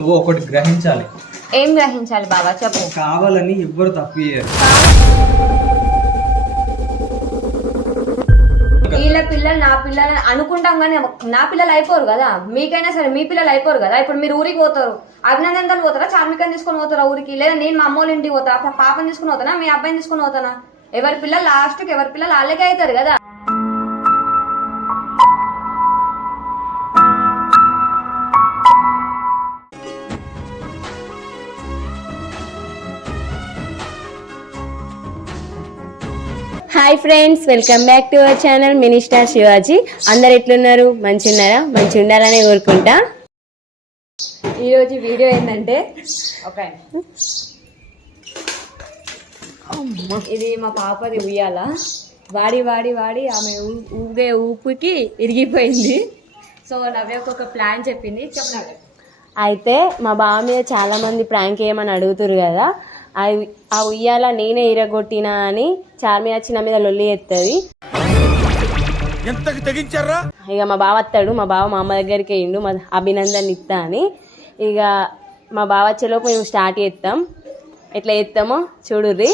నువ్వు ఒకటి గ్రహించాలి. ఏం గ్రహించాలి బాబా? చెప్పు. కావాలని ఎవ్వరు తప్పు చేయరు. వీళ్ళ పిల్లలు నా పిల్లలు అనుకుంటాం కానీ నా పిల్లలు అయిపోరు కదా. మీకైనా సరే మీ పిల్లలు అయిపోరు కదా. ఇప్పుడు మీరు ఊరికి పోతారు. అభినందనతో పోతారా? చార్మికని తీసుకొని పోతారా ఊరికి? లేదా నేను మా అమ్మోళ్ళ ఇంటికి పోతా పాపని తీసుకొని పోతానా? మీ అబ్బాయిని తీసుకొని పోతానా? ఎవరి పిల్లలు లాస్ట్కి ఎవరి పిల్లలు వాళ్ళకే అవుతారు కదా. Hi friends welcome back to our channel minister Shivaji. అందరు ఎట్లున్నారు? మంచి ఉన్నారా మంచి ఉండాలని కోరుకుంటా. ఈరోజు వీడియో ఏంటంటే ఒక ఇది మా పాపది ఉయ్యాల. వాడి వాడి వాడి ఆమె ఊగే ఊపుకి ఇరిగిపోయింది. సో నవ్యకు ఒక ప్లాన్ చెప్పింది. చెప్పు నవ్య. అయితే మా బావ మీద చాలా మంది ప్రాంక్ చేయమని అడుగుతురు కదా. ఆ ఉయ్యాల నేనే ఇరగొట్టినా అని చార్మి వచ్చి నా మీద లొల్లి ఎత్తది. ఎంతకు తెగించారా? ఇక మా బావ వస్తాడు మా బావ మా అమ్మ దగ్గరికి వేయండు మా అభినందన్ ఇస్తా అని. ఇక మా బావ వచ్చేలోపు మేము స్టార్ట్ చేస్తాం. ఎట్లా చేస్తామో చూడుర్రి.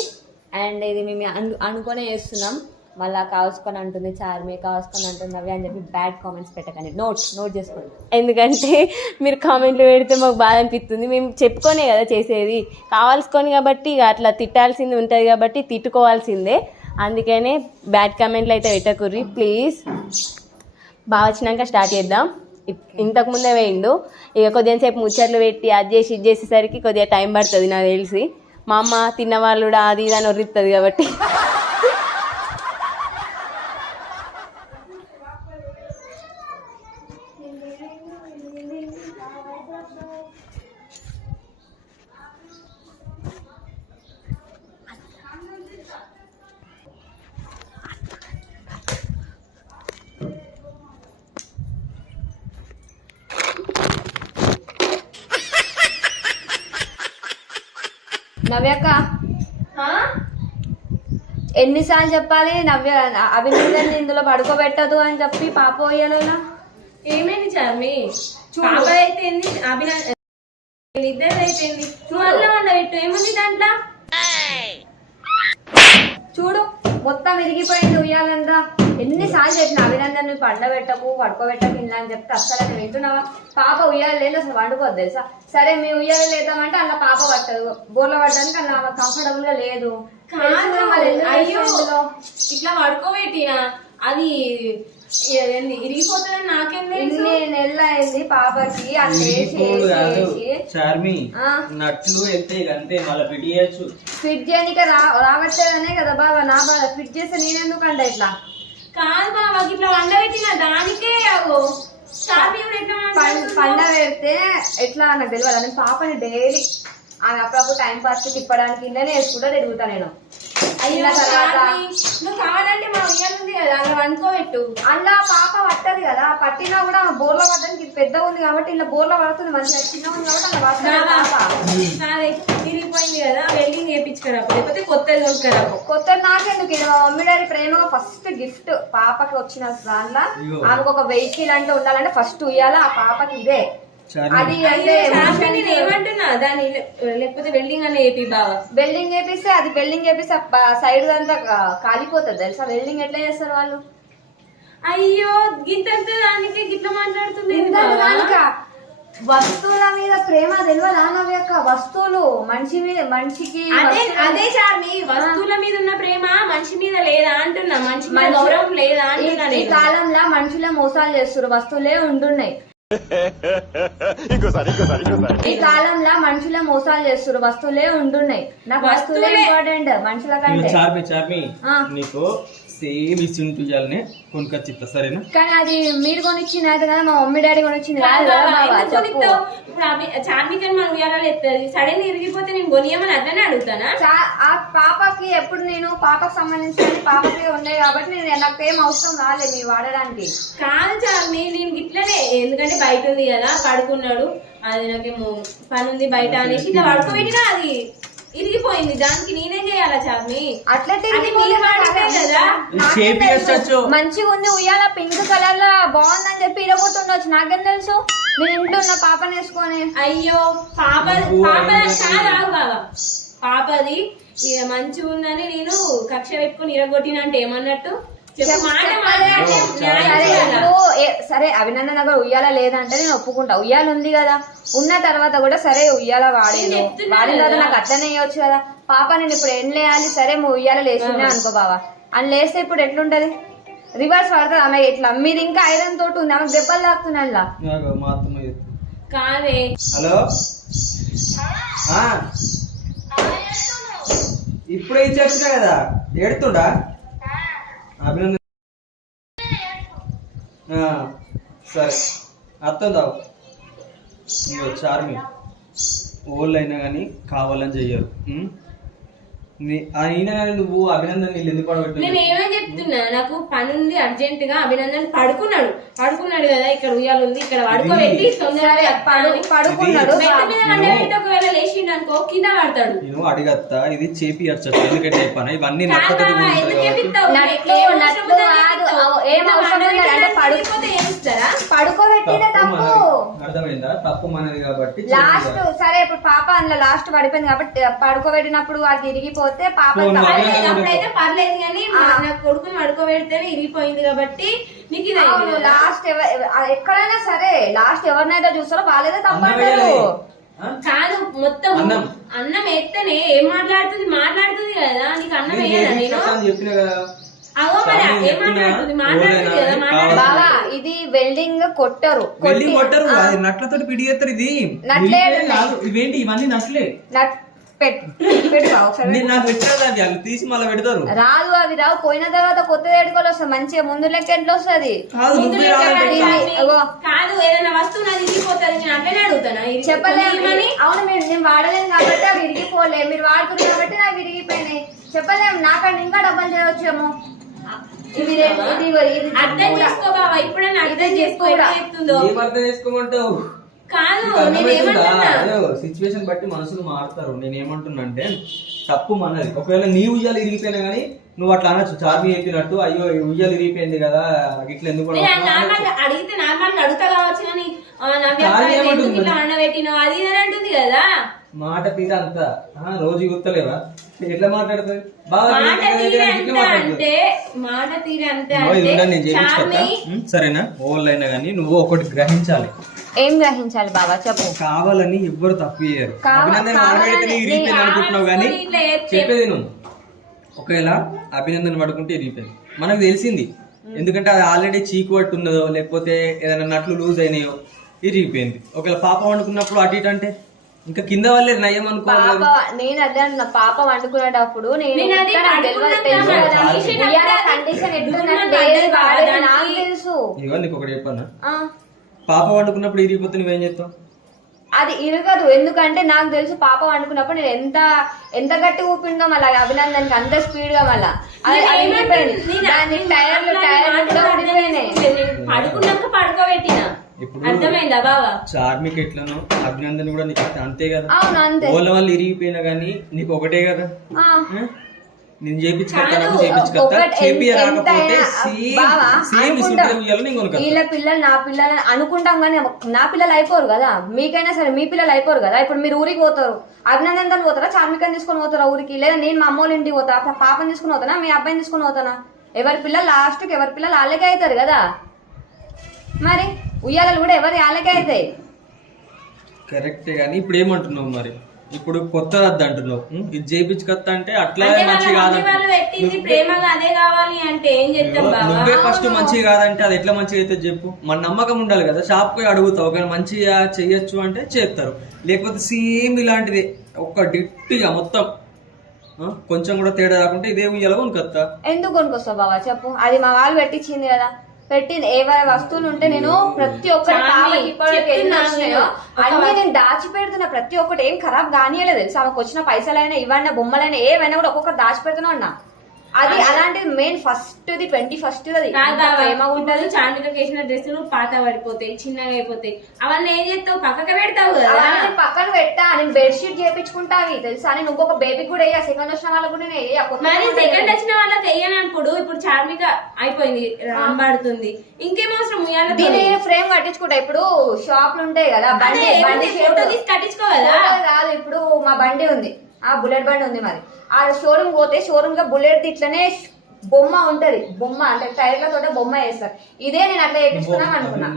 అండ్ ఇది మేము అను అనుకునే చేస్తున్నాం. మళ్ళా కావసుకొని అంటుంది చార్మి కావసుకొని అంటుంది అవి అని చెప్పి బ్యాడ్ కామెంట్స్ పెట్టకండి. నోట్ నోట్ చేసుకోండి. ఎందుకంటే మీరు కామెంట్లు పెడితే మాకు బాధ అనిపిస్తుంది. మేము చెప్పుకోనే కదా చేసేది. కావాల్సుకొని కాబట్టి ఇక అట్లా తిట్టాల్సింది ఉంటుంది కాబట్టి తిట్టుకోవాల్సిందే. అందుకనే బ్యాడ్ కామెంట్లు అయితే పెట్టకుర్రి. ప్లీజ్ బాగా వచ్చినాక స్టార్ట్ చేద్దాం. ఇంతకు ముందే వేయండు ఇక కొద్దిగా సేపు ముచ్చట్లు పెట్టి అది చేసి ఇది చేసేసరికి కొద్దిగా టైం పడుతుంది నాకు తెలిసి. మా అమ్మ తిన్నవాళ్ళు కూడా అది ఇది అని ఒర్రిస్తుంది కాబట్టి. నవ్యక్క ఎన్నిసార్లు చెప్పాలి? నవ్య అభినందన్ ఇందులో పడుకోబెట్టదు అని చెప్పి పాప పోయాలో ఏమైంది చార్మి? పాప పెట్టు ఏముంది దాంట్లో? చూడు మొత్తం విరిగిపోయింది ఉయ్యాలంతా. ఎన్నిసార్లు చెప్పిన అభినందన్ నువ్వు పండబెట్టకు పడుకోబెట్టకు ఇలా అని చెప్తే అస్సలు అది వింటున్నావా? పాప ఉయ్యాలి లేదు అసలు వండుకోద్దు తెలుసా? సరే మీ ఉయ్యాలి లేదామంటే అలా పాప పట్టదు. బోర్లో పట్టడానికి అలా కంఫర్టబుల్గా లేదు. అయ్యో? ఇట్లా పడుకోబెట్టినా? అది ఇరిగిపోతుందని నాకేం తెలుసు? నెలలు అయింది పాపకి? చార్మి. నట్లు అంతే మళ్ళీ ఫిట్ చేయొచ్చు. ఫిట్ చేయనిక రావట్లేదనే కదా బాబా నా బాధ ఫిట్ చేస్తే నేనెందుకంట ఇట్లా? కాదు బాబా ఇట్లా వండబెట్టిన దానికే అగో? పండ పెడితే ఎట్లా నాకు తెలియదు నేను పాపని డైలీ ఆమె అప్పుడప్పుడు టైం పాస్కి తిప్పడానికి ఇళ్ళనే వేసుకుంటా తిరుగుతా నేను. నువ్వు కావాలంటే మా ఉయ్యాల ఉంది కదా అలా వండుకోబెట్టు. అలా పాప పట్టదు కదా పట్టినా కూడా బోర్లో పట్టడానికి ఇది పెద్ద ఉంది కాబట్టి ఇలా బోర్లో పడుతుంది మంచిగా చిన్న ఉంది కాబట్టి అలా పడుతుంది. తిరిగిపోయింది కదా వెల్డింగ్ వేయించుకురాపు లేకపోతే కొత్తది కొనుక్కరాపు. కొత్త నాకెందుకు? ఇది మా మమ్మీ డాడీ ప్రేమగా ఫస్ట్ గిఫ్ట్ పాపకి వచ్చిన దాంట్లో ఇగో. ఆమెకు ఒక వెహికల్ అంటే ఉండాలంటే ఫస్ట్ ఉయ్యాల ఆ పాపకి ఇదే. అది ఏమంటున్నా? దాని లేకపోతే వెల్డింగ్ అనే ఏపీ బావా? వెల్డింగ్ చేపిస్తే అది వెల్డింగ్ చేపిస్తే సైడ్ అంతా కాలిపోతుంది తెలుసా? వెల్డింగ్ ఎట్లా చేస్తారు వాళ్ళు? అయ్యో గింతంత దానికి గిట్ల మాట్లాడుతుంది వస్తువుల మీద ప్రేమ తెలియదు ఆమె యొక్క వస్తువులు మనిషి మీద మనిషికి అదే వస్తువులు- అదే చార్మి వస్తువుల మీద ఉన్న ప్రేమ మనిషి మీద లేదా అంటున్నా? మనిషి మీద గౌరవం లేదా ఈ అంటున్నా కాలంలో మనుషులే మోసాలు చేస్తారు వస్తువులే ఉంటున్నాయి ఇంకోసారి ఇంకోసారి ఇంకోసారి ఈ కాలంలో మనుషులే మోసాలు చేస్తారు వస్తువులే ఉంటున్నాయి నాకు వస్తువులే. ఇంపార్టెంట్ మనుషుల కంటే. చార్మి చార్మి. నీకు సేమ్ ఇచ్చింటి ఉయ్యాలనే కొనుకొచ్చిస్తా సరేనా? కానీ అది మీరు కొనిచ్చింది అయితే కదా మా మమ్మీ డాడీ కొనిచ్చింది. కాదు బావా, చెప్పు? ఇప్పుడు అవి మన ఉయ్యాలలో ఎత్తది. సడన్ ఇరిగిపోతే నేను కొనియమని అట్లనే అడుగుతానా? చా- ఆ పాపకి ఎప్పుడు నేను పాపకు సంబంధించిన పాపకి ఉండే కాబట్టి నేను నాకు ఏం అవసరం రాలేదు మీరు వాడడానికి. కాదు చార్మి నేను ఇట్లనే ఎందుకంటే బయట ఉంది కదా పడుకున్నాడు. అది నాకేమో పని ఉంది బయట అనేసి ఇట్లా పడుకోబెట్టినా అది. ఇరిగిపోయింది. దానికి నేనేం చేయాలా చార్మి? అట్లా అది మీరు వాడితే కదా. ఇది చేపియచ్చు మంచిగా ఉంది. ఉయ్యాల పింక్ కలర్లో బాగుందని చెప్పి ఇరగొట్టుండొచ్చు. నాకేం తెలుసు? నేను ఇంట్లో ఉన్న పాపని వేసుకొని. అయ్యో పాప పాప ఆగు బాబా పాపది ఇక మంచిగా ఉందని నేను కక్ష పెట్టుకుని ఇరగొట్టినంటే ఏమన్నట్టు? సరే అభినందన నగర్ ఉయ్యాల లేదంటే నేను ఒప్పుకుంటా. ఉయ్యాల ఉంది కదా. ఉన్న తర్వాత కూడా సరే ఉయ్యాల వాడేను. చెప్తున్నా వాడిన తర్వాత. నాకు అట్లనే వేయొచ్చు కదా. పాప నేను ఇప్పుడు ఏం లేయాలి? సరే నువ్వు ఉయ్యాల లేచినా అనుకో బావా. అని లేస్తే ఇప్పుడు ఎట్లుంటది? రివర్స్ పడుతుంది ఆమె ఇట్లా మీది ఇంకా ఐరన్ తోటి ఉంది. ఆమెకు దెబ్బలు తాకుతున్నాయి చెప్తుంది. కాదే. హలో. ఇప్పుడే ఇచ్చేస్తున్నా కదా? ఏడుతుండా? అభినందన ఆ, సరే. అత్తందావు ఇంకో చార్మి. ఓళ్ళు అయినా కానీ కావాలని చెయ్యరు. అయినా కానీ నువ్వు అభినందన నీళ్ళు ఎందుకు నేను పడబెట్టు చెప్తున్నా నాకు పని ఉంది అర్జెంట్గా అభినందన్ పడుకున్నాడు. పడుకున్నాడు కదా ఇక్కడ ఉయ్యాలు ఉంది ఇక్కడ పడుకోబెట్టి తొందరగా పడు పడు పడుకున్నాడు. ఒకవేళ లేచిండు అనుకో కింద పడతాడు. నేను అడిగత్తా ఇది చేపియచ్చు ఎందుకంటే చెప్పాను? ఇవన్నీ పడుకోబెట్టిన తప్పు తప్పు. మనది. అర్థమైందా? తప్పు మనది కాబట్టి లాస్ట్. సరే ఇప్పుడు పాప అందులో లాస్ట్ పడిపోయింది కాబట్టి పడుకోబెట్టినప్పుడు అది ఇరిగిపోతే పాప పర్లేదు, కానీ ఆ. కొడుకుని పడుకోబెడితేనే ఇరిగిపోయింది కాబట్టి నీకు ఇది అవును. లాస్ట్ ఎక్కడైనా సరే లాస్ట్ ఎవరినైతే చూస్తారో వాళ్ళైతే. ఆ? కాదు మొత్తం అన్నం. అన్నం ఎత్తనే ఏం మాట్లాడుతుంది? మాట్లాడుతుంది కదా నీకు అన్నం నేను వేయదా నేను? చెప్పిన కదా. బాగా ఇది వెల్డింగ్ కొట్టరు. కొట్టి- కొట్టరు నట్లతోటి పిడి చేస్తారు ఇది. ఇవేంటి ఇవన్నీ నట్లే. అది తీసి మళ్ళీ పెడతారు. రాదు అవి రావు. పోయిన తర్వాత కొత్త ఏడుకోలు వస్తుంది. మంచిగా ముందు లెక్క ఎట్లా వస్తుంది? కాదు ఏదైనా వస్తువు నాది ఇరిగిపోతుంది నేను అట్లనే అడుగుతానా? అవును మీరు నేను వాడలేను కాబట్టి అవి విరిగిపోలే మీరు వాడుతున్నారు కాబట్టి నాకు విరిగిపోయినాయి. చెప్పలేము. నాకంటే ఇంకా డబ్బులు చేయవచ్చేమో అర్థం. చేసుకో బాబా ఇప్పుడైనా అర్థం ఇది చేసుకో చేసుకోమంటావు? కాదు నేను ఏమంటున్నా? సిచ్యువేషన్ బట్టి మనుషులు మారుతారు. నేను ఏమంటున్నా అంటే తప్పు మనది. ఒకవేళ నీ ఉయ్యాలు ఇరిగిపోయినా గానీ నువ్వు అట్లా అనొచ్చు. చార్మి చెప్పినట్టు అయ్యో ఉయ్యాలు ఇరిగిపోయింది కదా ఇట్లా ఎందుకు. అడిగితే నార్మల్ అడుగుతా కావచ్చు కానీ ఇట్లా? వండబెట్టినావు అది అని అంటుంది కదా. మాట తీర అంత. ఆ, రోజు గుర్తలేవా? ఎట్లా మాట్లాడుతుంది? బాగా సరేనా? ఓళ్ళు అయినా కానీ నువ్వు ఒకటి గ్రహించాలి. ఏం గ్రహించాలి బాబా? చెప్పు. కావాలని ఎవ్వరు తప్పు చేయరు. అభినందన మాట్లాడితేనే అనుకుంటున్నావు కానీ చెప్పేది నువ్వు ఒకవేళ అభినందన పడుకుంటే ఇరిగిపోయింది మనకు తెలిసింది. ఎందుకంటే అది ఆల్రెడీ చీకు పట్టు ఉన్నదో లేకపోతే ఏదైనా నట్లు లూజ్ అయినాయో ఇరిగిపోయింది ఒకవేళ పాప వండుకున్నప్పుడు అటు ఇటు అంటే ఇంకా కింద వాళ్ళే నయం అనుకోవాలి పాప నేను అదే అంటున్నా పాప వండుకునేటప్పుడు కండిషన్ ఎట్లుందని. నాకు తెలుసు ఇగో నీకు ఒకటి చెప్పాను? ఆ, పాప వండుకున్నప్పుడు ఇరిగిపోతే నువ్వేం చేస్తావు? అది ఇరగదు. ఎందుకంటే నాకు తెలుసు పాప వండుకున్నప్పుడు నేను ఎంత ఎంత గట్టి ఊపిందో మళ్ళీ అభినందన్కి అంత స్పీడ్గా మళ్ళా దాని టైర్లు టైర్లు కూడా ఊడిపోయినాయి నేను పడుకున్నాక పడుకోబెట్టిన. ఇప్పుడు అర్థమైందా బావా? చార్మిక్ ఎట్లనో అభినందన కూడా నీకు అంతే కదా? అవును అంతే. వాళ్ళు ఇరిగిపోయినా కానీ నీకు ఒకటే కదా? నేను చేపించుకొస్తా కాదు, నాకు చేపించుకొస్తా ఒకటి చేపి ఎంత- రాకపోతే సేమ్. వీళ్ళ పిల్లలు నా పిల్లలు అనుకుంటాం కానీ నా పిల్లలు అయిపోరు కదా. మీకైనా సరే మీ పిల్లలు అయిపోరు కదా. ఇప్పుడు మీరు ఊరికి పోతారు. అభినందన్ పోతారా? చార్మికని తీసుకొని పోతారా ఊరికి? లేదా నేను మా అమ్మోళ్ళ ఇంటికి పోతా? పాపని తీసుకొని పోతానా? మీ అబ్బాయిని తీసుకొని పోతానా? ఎవరి పిల్లలు లాస్ట్కి ఎవరి పిల్లలు వాళ్ళకే అవుతారు కదా. మరి ఉయ్యాలలు కూడా ఎవరి వాళ్ళకే అవుతాయి? కరెక్టే కానీ ఇప్పుడు ఏమంటున్నావు మరి? ఇప్పుడు కొత్త రద్దు అంటున్నావు? ఇది చేపించుకొస్తా అంటే అట్లా అంటే మంచి వాళ్ళ కాదు మమ్మీ వాళ్ళు పెట్టింది ప్రేమగా అదే కావాలి అంటే ఏం చెప్తాం బావా? నువ్వే ఫస్ట్ మంచిగా కాదంటే అది ఎట్లా మంచిగా అయితే చెప్పు. మన నమ్మకం ఉండాలి కదా షాప్ పోయి అడుగుతావు. ఒకవేళ మంచిగా చెయ్యొచ్చు అంటే చేస్తారు. లేకపోతే సేమ్ ఇలాంటిది. ఒక్క డిట్టిగా మొత్తం? కొంచెం కూడా తేడా రాకుంటే ఇదే ఉయ్యాలో కొనుకొస్తా ఎందుకు కొనుకొస్తావు బాబా చెప్పు. అది మా వాళ్ళు పెట్టించింది కదా. పెట్టింది. ఏవైనా వస్తువులు ఉంటే నేను ప్రతి ఒక్కటి. అన్ని నేను దాచి పెడుతున్నా ప్రతి ఒక్కటి ఏం ఖరాబ్ కానియలేదు తెలుసా? ఆమెకు వచ్చిన పైసలైనా ఇవన్నా బొమ్మలైనా ఏవైనా కూడా ఒక్కొక్కటి దాచి పెడుతున్నా అన్న. అది అలాంటిది main first the twenty first అది ఉంటది చాందికకి వేసిన డ్రెస్సులు పాత పడిపోతాయి చిన్నగా అయిపోతాయి. అవన్నీ ఏం చేస్తావు? పక్కకు పెడతావు కదా. పక్కన పెట్టా. నేను బెడ్షీట్ చేపించుకుంటావి తెలుసా? నేను ఇంకొక బేబీ కూడా వేయ. సెకండ్ వచ్చిన వాళ్ళకు కూడా నేను వేయ. మరి కూడా సెకండ్. వచ్చిన వాళ్ళకి వేయనప్పుడు ఇప్పుడు చార్మిక అయిపోయింది రాంబాడుతుంది. ఇంకేం అవసరం దీని ఫ్రేమ్ కట్టించుకుంటా. ఇప్పుడు షాపులు ఉంటాయి కదా బండి బండి ఫోటో తీసి కట్టించుకో కదా ఫోటో కాదు ఇప్పుడు మా బండి ఉంది. ఆ బుల్లెట్ బండి ఉంది మరి. ఆ షోరూమ్ పోతే షోరూమ్గా బుల్లెట్ ఇట్లనే బొమ్మ ఉంటది. బొమ్మ అంటే టైర్లతో బొమ్మ వేస్తారు. ఇదే నేను అట్లా వేపించుకున్నాం అనుకున్నా.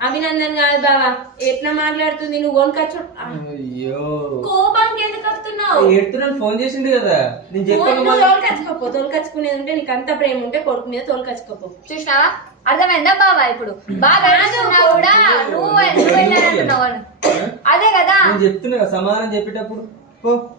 అభినందన్ కాదు బావా ఎట్లా మాట్లాడుతుంది? నువ్వు కోపానికి ఎందుకు ఎడుతున్నాను ఫోన్ చేసింది కదా. నేను చెప్పాను తోలుకచ్చుకోపో తోలుకచ్చుకునేది ఉంటే నీకు అంత ప్రేమ ఉంటే కొడుకు మీద తోలుకచ్చుకోపో. చూసినావా? అర్థమైందా బాబా ఇప్పుడు? బాగా కూడా నువ్వు. అదే కదా. నేను చెప్తున్నా కదా, సమాధానం చెప్పేటప్పుడు. పో.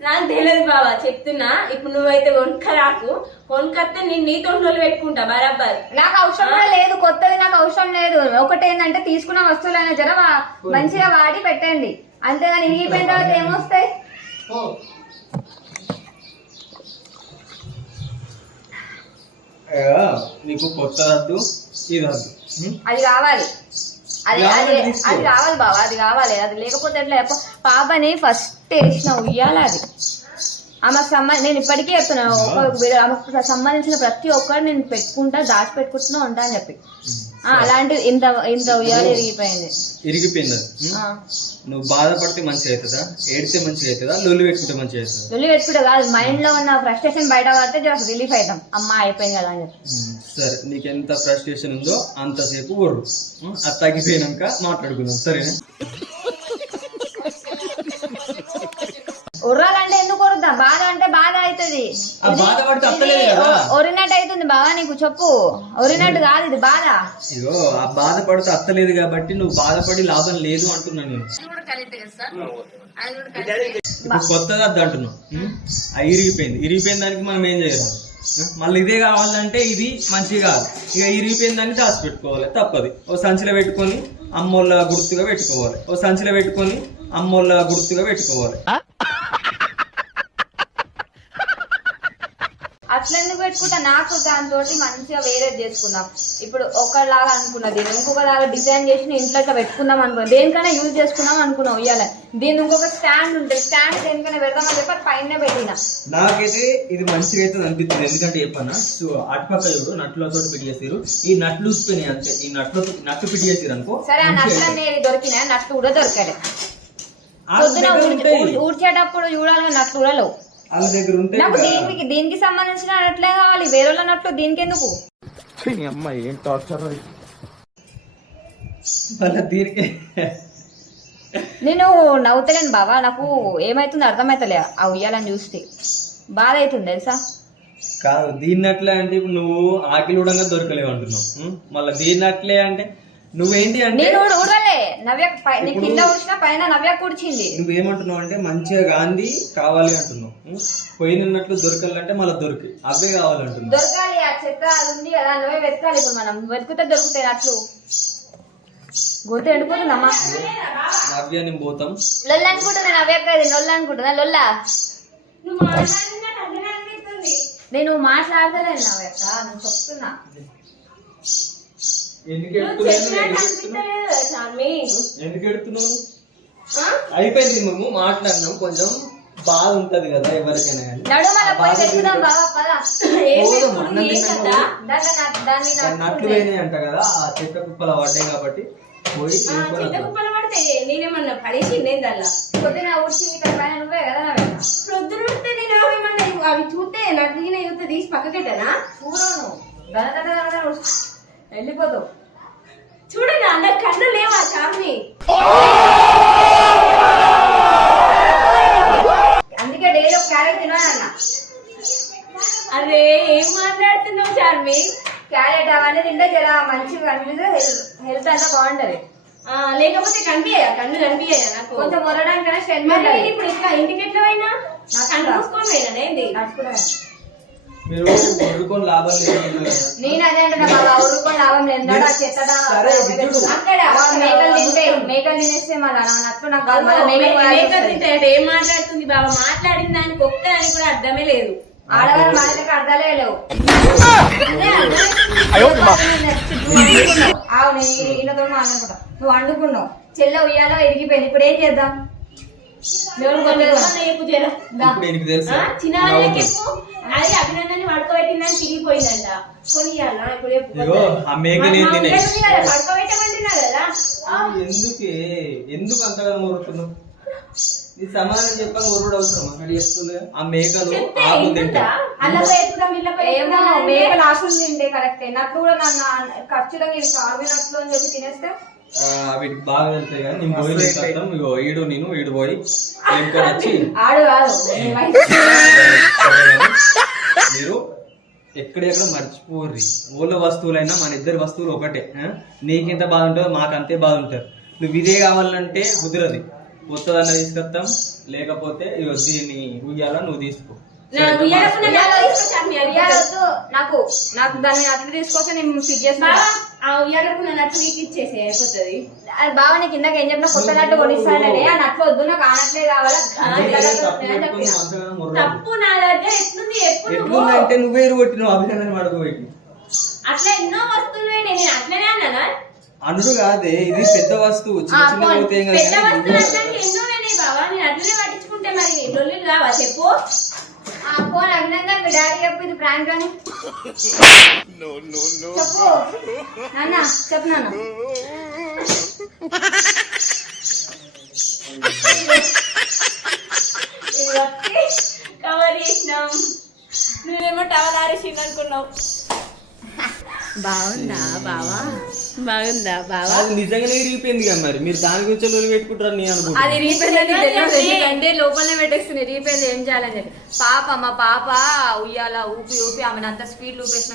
నాకు తెలియదు బావా చెప్తున్నా. ఇప్పుడు నువ్వైతే వణుక రాకు. వణుకత్తే నేను నీతో నోళ్ళు పెట్టుకుంటా బరాబర్. నాకు అవసరం కూడా లేదు కొత్తది నాకు అవసరం లేదు. ఒకటి ఏంటంటే తీసుకున్న వస్తువులైనా జర వా- మంచిగా వాడి పెట్టండి. అంతేగాని ఇరిగిపోయిన తర్వాత ఏమొస్తాయి? నీకు కొత్త ఇది వద్దు ఉం? అది కావాలి. అది అది. అది కావాలి బాబా అది కావాలి అది లేకపోతే ఎట్లా చెప్పు. పాపని ఫస్ట్ వేసిన ఉయ్యాలి అది. ఆమెకు సంబంధ నేను ఇప్పటికీ చెప్తున్నా ఒక వీడియో ఆమెకు సంబంధించిన ప్రతి ఒక్కరు నేను పెట్టుకుంటా దాచి పెట్టుకుంటున్నా ఉంటా అని చెప్పి. ఆ, అలాంటి ఇంత ఇంత ఉయ్యాలి ఇరిగిపోయింది. నువ్వు బాధపడితే మంచిగా అవుతుందా? ఏడితే మంచిగా అవుతుందా? లొల్లి పెట్టుకుంటే మంచిగా అవుతుందా? లొల్లి పెట్టుకుంటే కాదు మైండ్లో ఉన్న ఫ్రస్ట్రేషన్ బయట పడితే జస్ట్ రిలీఫ్ అవుతాం. అమ్మా అయిపోయింది కదా అని సరే నీకు ఎంత ఫ్రస్ట్రేషన్ ఉందో అంతసేపు ఉం? అది తగ్గిపోయినాక మాట్లాడుకుందాం సరేనా? ఉర్రాలంటే ఎందుకు ఉరుద్దాం బాధ అంటే బాధ అవుతుంది. ఒరినట్టు అవుతుంది బావా నీకు చెప్పు. ఒరినట్టు కాదు ఇది బాధ. ఇగో ఆ బాధపడితే అత్తలేదు కాబట్టి నువ్వు బాధపడి లాభం లేదు అంటున్నా నేను. ఇప్పుడు కొత్తగా వద్దు అంటున్నావు? ఆ ఇరిగిపోయింది. ఇరిగిపోయిన దానికి మనం ఏం చేయాలి? మళ్ళీ ఇదే కావాలంటే ఇది మంచిగా కాదు. ఇక ఇరిగిపోయిన దాన్ని దాచి పెట్టుకోవాలి. తప్పది. ఓ సంచిలో పెట్టుకొని అమ్మోళ్ళ గుర్తుగా పెట్టుకోవాలి. ఓ సంచిలో పెట్టుకొని అమ్మోళ్ళ గుర్తుగా పెట్టుకోవాలి అట్లా ఎందుకు పెట్టుకుంటా నాకు దాంతో మంచిగా వేరే చేసుకుందాం. ఇప్పుడు ఒకలాగా అనుకున్నది ఇంకొకలాగా డిజైన్ చేసి ఇంట్లో ఇట్లా పెట్టుకుందాం అనుకున్నా. దేనికైనా యూజ్ చేసుకుందాం అనుకున్నాం ఇయ్యాల. దీని ఇంకొక స్టాండ్ ఉంటుంది స్టాండ్ దేనికైనా పెడదామని చెప్పి అది పైన పెట్టిన. నాకైతే ఇది మంచిగా అయితే అనిపిస్తుంది ఎందుకంటే చెప్పన్నా సో అటుపక్క చూడు నట్లతో పిడి చేసారు ఈ నట్లు ఊసిపోయినాయి అంతే ఈ నట్లు నట్లు పిడి చేసారు అనుకో సరే ఆ నట్లు. అనేది దొరికినా నట్లు కూడా పొద్దున. ఊడ్- ఊడ్చేటప్పుడు చూడాలి నట్లు కూడా లేవు. వాళ్ళ దగ్గర ఉంటాయి నాకు. దీనికి దీనికి సంబంధించిన నట్లే కావాలి. వేరే వాళ్ళ నట్లు దీనికి ఎందుకు వాళ్ళ దీనికి నేను నవ్వుతలేను బావా. నాకు ఏమైతుంది అర్థమైతలే ఆ ఉయ్యాలని చూస్తే. బాధ అవుతుంది తెలుసా? కాదు దీన్నట్లే అంటే ఇప్పుడు నువ్వు ఆకిలి ఉడంగా దొరకలేవు అంటున్నావు? మళ్ళీ దీన్నట్లే అంటే నువ్వేంటి అంటే నేను ఊడలే నవ్య పై- నేను కింద ఊడ్చిన పైన నవ్య కూర్చింది. నువ్వేమంటున్నావు అంటే మంచిగా గాంధీ కావాలి అంటున్నావు. ఉం? పోయినట్లు దొరకాలంటే మళ్ళీ దొరికి. అవే కావాలంటున్నావు. దొరకాలి ఆ చెత్త అది ఉంది కదా నువ్వే వెతకాలి ఇప్పుడు మనం. వెతికితే దొరుకుతాయి అట్లు. గొంతు ఎండిపోతుందమ్మా. నవ్య నేను పోతాం. లొల్ల అనుకుంటున్నా నవ్య కాదు లొల్ల అనుకుంటున్నా లొల్ల. నేను మాట్లాడతలేను నవ్య నేను చెప్తున్నా. ఎందుకు ఎందుకు ఎడుతున్నావు? అయిపోయింది మేము మాట్లాడినాం. కొంచెం బాధ ఉంటది కదా ఎవరికైనా నట్లు నట్లు పోయినాయి అంట కదా ఆ చెట్ల కుప్పల పడ్డాయి కాబట్టి పోయి. కుప్పలు పడితే నేనేమన్నా పడేసి నేను దల్లా పొద్దున ఊడ్చింది ఇక్కడ పైన నువ్వే కదా నవ్య ప్రొద్దున పడితే నేను ఏమన్నా అవి చూస్తే యువత తీసి పక్కకెట్టనా? చూడను. వెళ్ళిపోతావు. చూడండి అందరు కన్ను లేవా చార్మి అందుకే డైలీ ఒక క్యారెట్ తినాలన్న. అరే ఏం మాట్లాడుతున్నావు చార్మి క్యారెట్ అవన్నీ తింటే జర మంచిగా హెల్త్ అంతా బాగుంటది. ఆ, లేకపోతే కనిపించయా కన్ను కనిపించయా నాకు? కొంచెం మొరడానికైనా స్ట్రెంత్ మరి ఉంటది నేను ఇప్పుడు ఇట్లా ఇంటికి ఎట్లా పోయినా? కన్ను మూసుకొని పోయినా ఏంది. మీరు వదులుకొని లాభం లేదు అన్నారు కదా. నేను అదే అంటున్నా బాబా లాభం లేదు. చెత్తడా. అక్కడ మేకలు తింటే మేకలు తినేస్తే మళ్ళీ నాకు కాదు, మళ్ళా మేకలు. తింటే ఏం మాట్లాడుతుంది బాబా? మాట్లాడిన దానికి ఒక్క దానికి కూడా అర్థమే లేదు. ఆడవాళ్ళ మాటలకు అర్థాలే లేవు. అవును ఈయనతో నువ్వు వండుకున్నావు. చెల్ల ఉయ్యాలో ఇరిగిపోయింది. ఇప్పుడు ఏం చేద్దాం? ఇప్పుడు నీకు తెలుసా? అది పడుకోబెట్టిందని తిరిగిపోయిందంట. కొనియాలా? ఇప్పుడు పడుకోబెట్టమంటున్నా కదా. ఎందుకే? ఎందుకు అంతగా మొరుతున్నావు నీ సమాధానం చెప్పాలి మొరుడు అవసరం అక్కడ చెప్తుంది ఆ మేకలు ఆకులు? తింటాయి. మేకలు ఆశలు తింటే కరెక్టే. నట్లు కూడా నన్ను ఖర్చులకి ఇది కావి నట్లు అని చెప్పి తినేస్తే వీటికి బాగా వెళ్తాయి కానీ నేను పోయి ఇగో ఈడు నేను ఈడు పోయి ఇంకా వచ్చి. మీరు ఎక్కడెక్కడ మర్చిపోర్రి. ఊళ్ళ వస్తువులైనా మన ఇద్దరు వస్తువులు ఒకటే? నీకెంత బాధ ఉంటుందో మాకు అంతే బాధ ఉంటుంది నువ్వు ఇదే కావాలంటే కుదరది. కొత్తదన్న తీసుకొస్తాం. లేకపోతే ఇగో దీన్ని ఉయ్యాల నువ్వు తీసుకో. నాకు నాకు దాన్ని అట్లు తీసుకొస్తే నేను ఫిట్ చేస్తా. బావా, ఆ ఉయ్యాలకు నా నట్లు నీకు ఇచ్చేసి అయిపోతుంది. అది బాగా నీకు ఇందాక ఏం చెప్పినా కొత్త నట్లు కొనిస్తానని ఆ నట్లు వద్దు నాకు ఆ నట్లే కావాలా తప్పు నా దగ్గర ఎట్లుంది? నువ్వు? అభినందన పడుకోబెట్టి అట్లా ఎన్నో వస్తువులు నేను అట్లనే అన్నానా? అనుడు కాదే ఇది పెద్ద వస్తువు. చిన్న చిన్న. పోతే ఎన్నో నేను అట్లనే పట్టించుకుంటే మరి చెప్పు. ఫోన్ అభినందన్ మీ డాడీ చెప్పు ఇది ప్రాంక్ అని. చెప్పు. నాన్న చెప్పు నాన్న. కవర్ చేసినాం. నువ్వేమో టవల్ ఆరేసింది అనుకున్నావు. బాగుందా బావా? బాగుందా బావా? అది నిజంగానే ఇరిగిపోయింది కదా మరి. మీరు దాని గురించి లోలు పెట్టుకుంటారు నేను అది రీపేర్ ఎందుకంటే లోపలనే పెట్టేస్తుంది. రీపేర్ ఏం చేయాలని చెప్పి. పాప మా పాప ఉయ్యాల ఊపి ఊపి ఆమెను అంత స్పీడ్ ఊపేసిన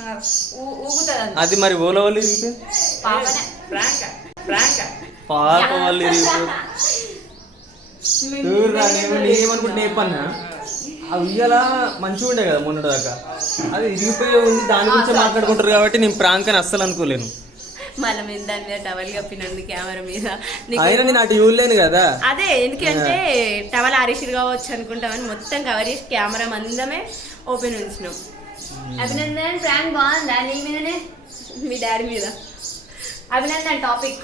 ఊగుతుంది అంత అది మరి ఓల వాళ్ళు ఇరిగిపోయింది పాపనే. పాప వాళ్ళు ఇరిగిపోయింది చూడురా, నేను నేనేమనుకుంటే చెప్పన్నా? ఆ ఉయ్యాల మంచిగా ఉండే కదా మొన్నటి దాకా. అది ఇరిగిపోయి ఉంది దాని గురించి మాట్లాడుకుంటారు కాబట్టి నేను ప్రాంక్ అని అస్సలు అనుకోలేను. మళ్ళీ మీద దాని మీద. టవల్ కప్పినందు కెమెరా మీద చూడలేను కదా. అదే ఎందుకంటే టవల్ ఆరేసిరు కావచ్చు అనుకుంటామని మొత్తం కవర్ చేసి కెమెరా మందమే ఓపెన్ ఉంచినాం. అభినందన్ ప్రాంక్ బాగుందా? నీ మీదనే? మీ డాడీ మీద. అభినందన్ టాపిక్